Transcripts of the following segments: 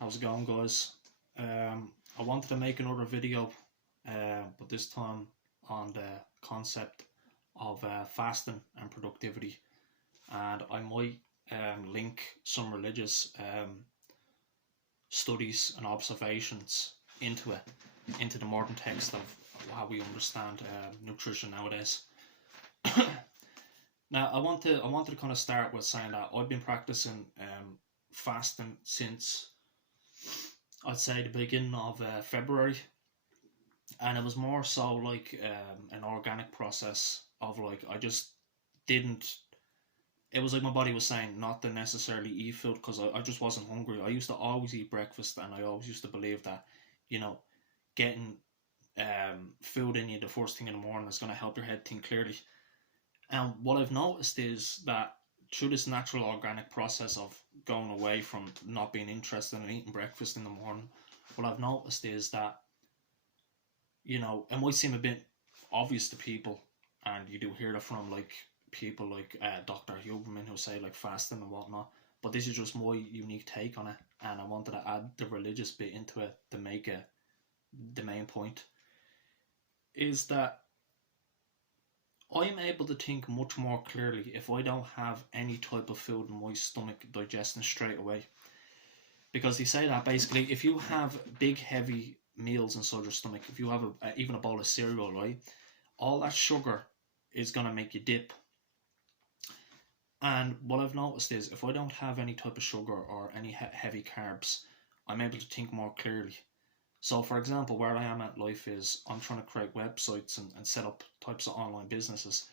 How's it going, guys? I wanted to make another video, but this time on the concept of fasting and productivity, and I might link some religious studies and observations into the modern text of how we understand nutrition nowadays. Now, I wanted to kind of start with saying that I've been practicing fasting since, I'd say, the beginning of February, and it was more so like an organic process of like I just didn't. It was like my body was saying not to necessarily eat food because I just wasn't hungry. I used to always eat breakfast, and I always used to believe that, getting food in you the first thing in the morning is going to help your head think clearly. And what I've noticed is that through this natural organic process of going away from not being interested in eating breakfast in the morning, what I've noticed is that, it might seem a bit obvious to people, and you do hear it from like people like Dr. Huberman who say like fasting and whatnot, but this is just my unique take on it, and I wanted to add the religious bit into it to make it the main point, is that I'm able to think much more clearly if I don't have any type of food in my stomach digesting straight away. Because they say that basically if you have big heavy meals inside your stomach, if you have even a bowl of cereal, right, all that sugar is going to make you dip. And what I've noticed is if I don't have any type of sugar or any heavy carbs, I'm able to think more clearly. So, for example, where I am at life is I'm trying to create websites and set up types of online businesses.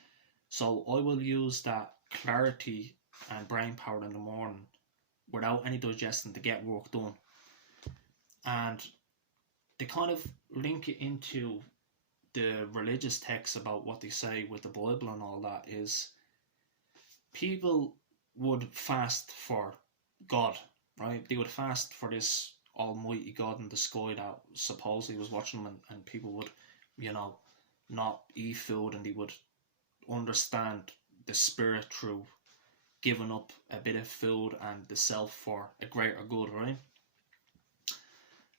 So I will use that clarity and brain power in the morning without any digestion to get work done. And to kind of link it into the religious texts about what they say with the Bible and all that is people would fast for God, right? They would fast for this almighty God in the sky that supposedly was watching them, and people would, not eat food, and they would understand the spirit through giving up a bit of food and the self for a greater good, right?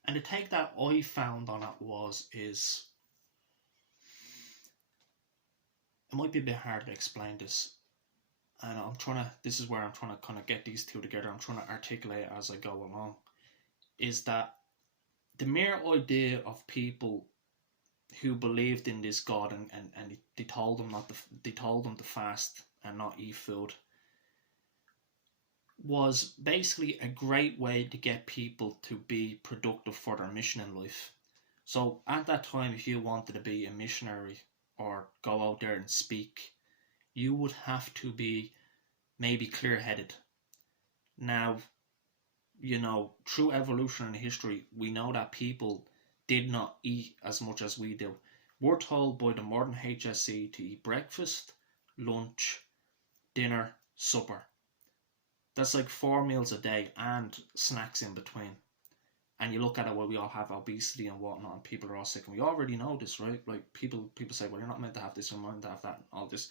And the take that I found on it is it might be a bit hard to explain this, and this is where I'm trying to kind of get these two together. I'm trying to articulate it as I go along. Is that the mere idea of people who believed in this God and they told them to fast and not eat food was basically a great way to get people to be productive for their mission in life. So at that time, if you wanted to be a missionary or go out there and speak, you would have to be maybe clear-headed. Now, through evolution and history, we know that people did not eat as much as we do. We're told by the modern HSC to eat breakfast, lunch, dinner, supper. That's like 4 meals a day and snacks in between. And you look at it where we all have obesity and whatnot, and people are all sick, and we already know this, right? Like people say, well, you're not meant to have this, you're meant to have that, and all this.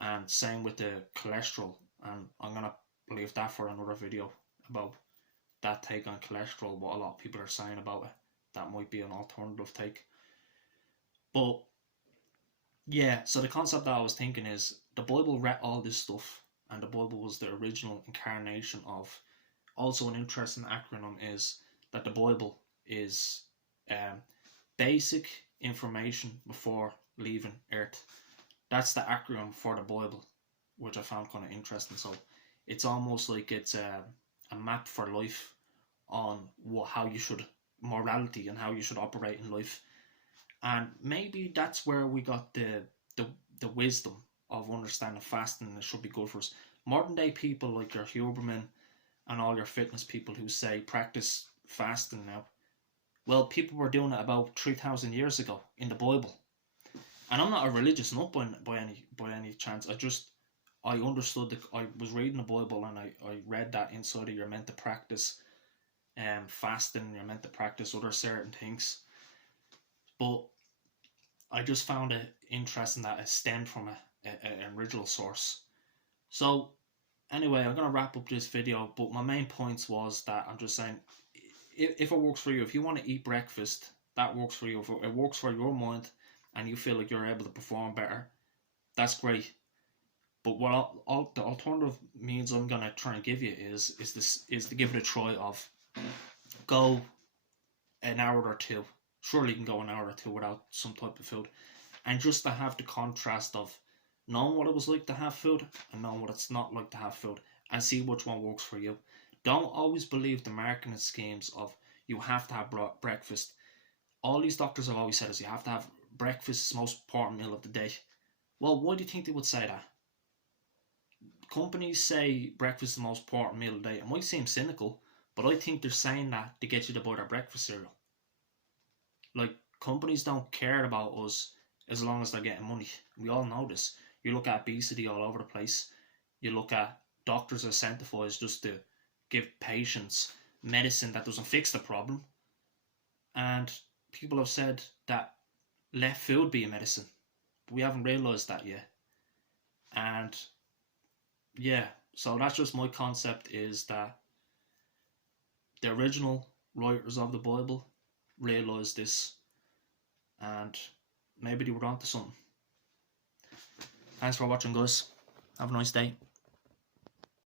And same with the cholesterol, and I'm gonna leave that for another video about that take on cholesterol, what a lot of people are saying about it. That might be an alternative take. But yeah, so the concept that I was thinking is the Bible read all this stuff, and the Bible was the original incarnation of. Also, an interesting acronym is that the Bible is basic information before leaving Earth. That's the acronym for the Bible, which I found kind of interesting. So it's almost like it's a map for life on how you should, morality and how you should operate in life. And maybe that's where we got the wisdom of understanding fasting, and it should be good for us. Modern day people like your Huberman and all your fitness people who say practice fasting now, well, people were doing it about 3,000 years ago in the Bible. And I'm not a religious nut by any chance. I understood I was reading the Bible, and I read that inside of you're meant to practice fasting, you're meant to practice other certain things. But I just found it interesting that it stemmed from an original source. So anyway, I'm going to wrap up this video, but my main points was that I'm just saying if it works for you, if you want to eat breakfast, that works for you. If it works for your mind and you feel like you're able to perform better, that's great. But what the alternative means I'm gonna try and give you is to give it a try of go an hour or two. Surely you can go an hour or two without some type of food, and just to have the contrast of knowing what it was like to have food and knowing what it's not like to have food, and see which one works for you. Don't always believe the marketing schemes of you have to have breakfast. All these doctors have always said is you have to have breakfast is the most important meal of the day. Well, why do you think they would say that? Companies say breakfast is the most important meal of the day. It might seem cynical, but I think they're saying that to get you to buy their breakfast cereal. Like, companies don't care about us as long as they're getting money. We all know this. You look at obesity all over the place. You look at doctors are incentivized just to give patients medicine that doesn't fix the problem. And people have said that let food be a medicine. But we haven't realised that yet. And yeah, so that's just my concept, is that the original writers of the Bible realised this, and maybe they were onto something. Thanks for watching, guys. Have a nice day.